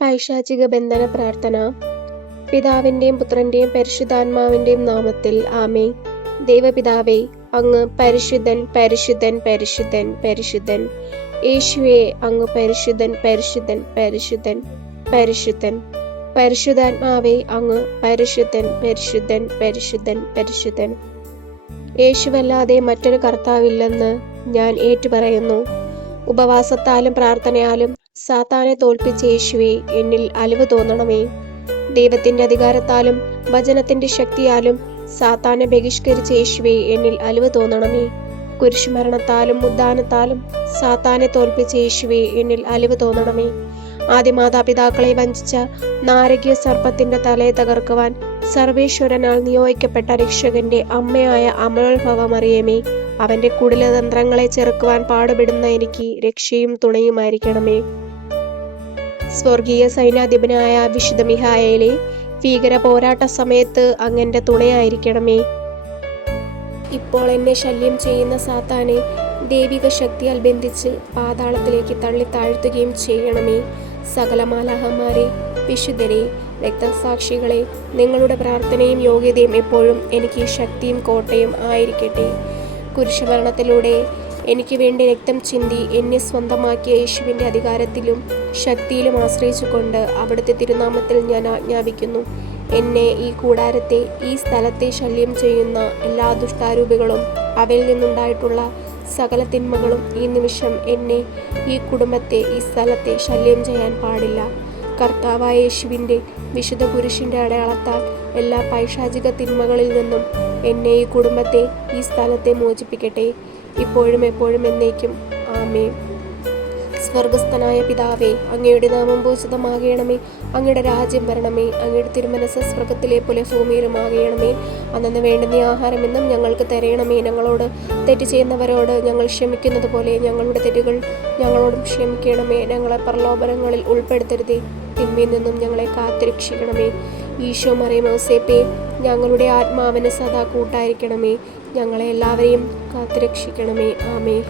പൈശാചിക ബന്ധന പ്രാർത്ഥന. പിതാവിന്റെയും പുത്രന്റെയും പരിശുദ്ധാത്മാവിന്റെയും നാമത്തിൽ ആമേൻ. ദൈവപിതാവേ, അങ്ങ് പരിശുദ്ധൻ പരിശുദ്ധൻ പരിശുദ്ധൻ പരിശുദ്ധൻ. യേശുവേ, അങ്ങ് പരിശുദ്ധൻ പരിശുദ്ധൻ പരിശുദ്ധൻ പരിശുദ്ധൻ. പരിശുദ്ധാത്മാവേ, അങ്ങ് പരിശുദ്ധൻ പരിശുദ്ധൻ പരിശുദ്ധൻ പരിശുദ്ധൻ. യേശുവല്ലാതെ മറ്റൊരു കർത്താവില്ലെന്ന് ഞാൻ ഏറ്റുപറയുന്നു. ഉപവാസത്താലും പ്രാർത്ഥനയാലും സാത്താനെ തോൽപ്പിച്ച യേശുവേ, എന്നിൽ അലിവ് തോന്നണമേ. ദൈവത്തിന്റെ അധികാരത്താലും വചനത്തിന്റെ ശക്തിയാലും സാത്താനെ ബഹിഷ്കരിച്ച യേശുവേ, എന്നിൽ അലിവ് തോന്നണമേ. കുരിശുമരണത്താലും ഉദ്ധാനത്താലും സാത്താനെ തോൽപ്പിച്ച യേശുവേ, എന്നിൽ അലിവ് തോന്നണമേ. ആദിമാതാപിതാക്കളെ വഞ്ചിച്ച നാരകീയ സർപ്പത്തിന്റെ തലയെ തകർക്കുവാൻ സർവേശ്വരനാൽ നിയോഗിക്കപ്പെട്ട രക്ഷകന്റെ അമ്മയായ അമലോത്ഭവ മറിയമേ, അവന്റെ കുടിലതന്ത്രങ്ങളെ ചെറുക്കുവാൻ പാടുപെടുന്ന എനിക്ക് രക്ഷയും തുണയുമായിരിക്കണമേ. സ്വർഗീയ സൈന്യാധിപനായ വിശുദ്ധ മിഖായേലേ, ഭീകര പോരാട്ട സമയത്ത് അങ്ങന്റെ തുണയായിരിക്കണമേ. ഇപ്പോൾ എന്നെ ശല്യം ചെയ്യുന്ന സാത്താനെ ദൈവിക ശക്തിയാൽ ബന്ധിച്ച് പാതാളത്തിലേക്ക് തള്ളി താഴ്ത്തുകയും ചെയ്യണമേ. സകല മാലാഖമാരെ, വിശുദ്ധരെ, രക്തസാക്ഷികളെ, നിങ്ങളുടെ പ്രാർത്ഥനയും യോഗ്യതയും എപ്പോഴും എനിക്ക് ശക്തിയും കോട്ടയും ആയിരിക്കട്ടെ. കുരിശുമരണത്തിലൂടെ എനിക്ക് വേണ്ടി രക്തം ചിന്തി എന്നെ സ്വന്തമാക്കിയ യേശുവിൻ്റെ അധികാരത്തിലും ശക്തിയിലും ആശ്രയിച്ചുകൊണ്ട് അവിടുത്തെ തിരുനാമത്തിൽ ഞാൻ ആജ്ഞാപിക്കുന്നു. എന്നെ, ഈ കൂടാരത്തെ, ഈ സ്ഥലത്തെ ശല്യം ചെയ്യുന്ന എല്ലാ ദുഷ്ടാരൂപികളും അവയിൽ നിന്നുണ്ടായിട്ടുള്ള സകല തിന്മകളും ഈ നിമിഷം എന്നെ, ഈ കുടുംബത്തെ, ഈ സ്ഥലത്തെ ശല്യം ചെയ്യാൻ പാടില്ല. കർത്താവായ യേശുവിൻ്റെ വിശുദ്ധ കുരിശിൻ്റെ അടയാളത്താൽ എല്ലാ പൈശാചിക തിന്മകളിൽ നിന്നും എന്നെ, ഈ കുടുംബത്തെ, ഈ സ്ഥലത്തെ മോചിപ്പിക്കട്ടെ, ഇപ്പോഴും എപ്പോഴും എന്നേക്കും. ആമേൻ. സ്വർഗസ്ഥനായ പിതാവേ, അങ്ങയുടെ നാമം പൂജിതമാകണമേ. അങ്ങയുടെ രാജ്യം വരണമേ. അങ്ങയുടെ തിരുമനസ്സ് സ്വർഗത്തിലെ പോലെ ഭൂമിയിലുമാകണമേ. അന്നു വേണ്ടുന്ന ആഹാരം എന്നും ഞങ്ങൾക്ക് തരണമേ. ഞങ്ങളോട് തെറ്റ് ചെയ്യുന്നവരോട് ഞങ്ങൾ ക്ഷമിക്കുന്നത് പോലെ ഞങ്ങളുടെ തെറ്റുകൾ ഞങ്ങളോടും ക്ഷമിക്കണമേ. ഞങ്ങളെ പ്രലോഭനങ്ങളിൽ ഉൾപ്പെടുത്തരുതേ, തിന്മയിൽ നിന്നും ഞങ്ങളെ കാത്തുരക്ഷിക്കണമേ. ഈശോ മറിയം ഔസേപ്പേ, ഞങ്ങളുടെ ആത്മാവിന് സദാ കൂട്ടായിരിക്കണമേ. ഞങ്ങളെ എല്ലാവരെയും കാത്തുരക്ഷിക്കണമേ. ആമേൻ.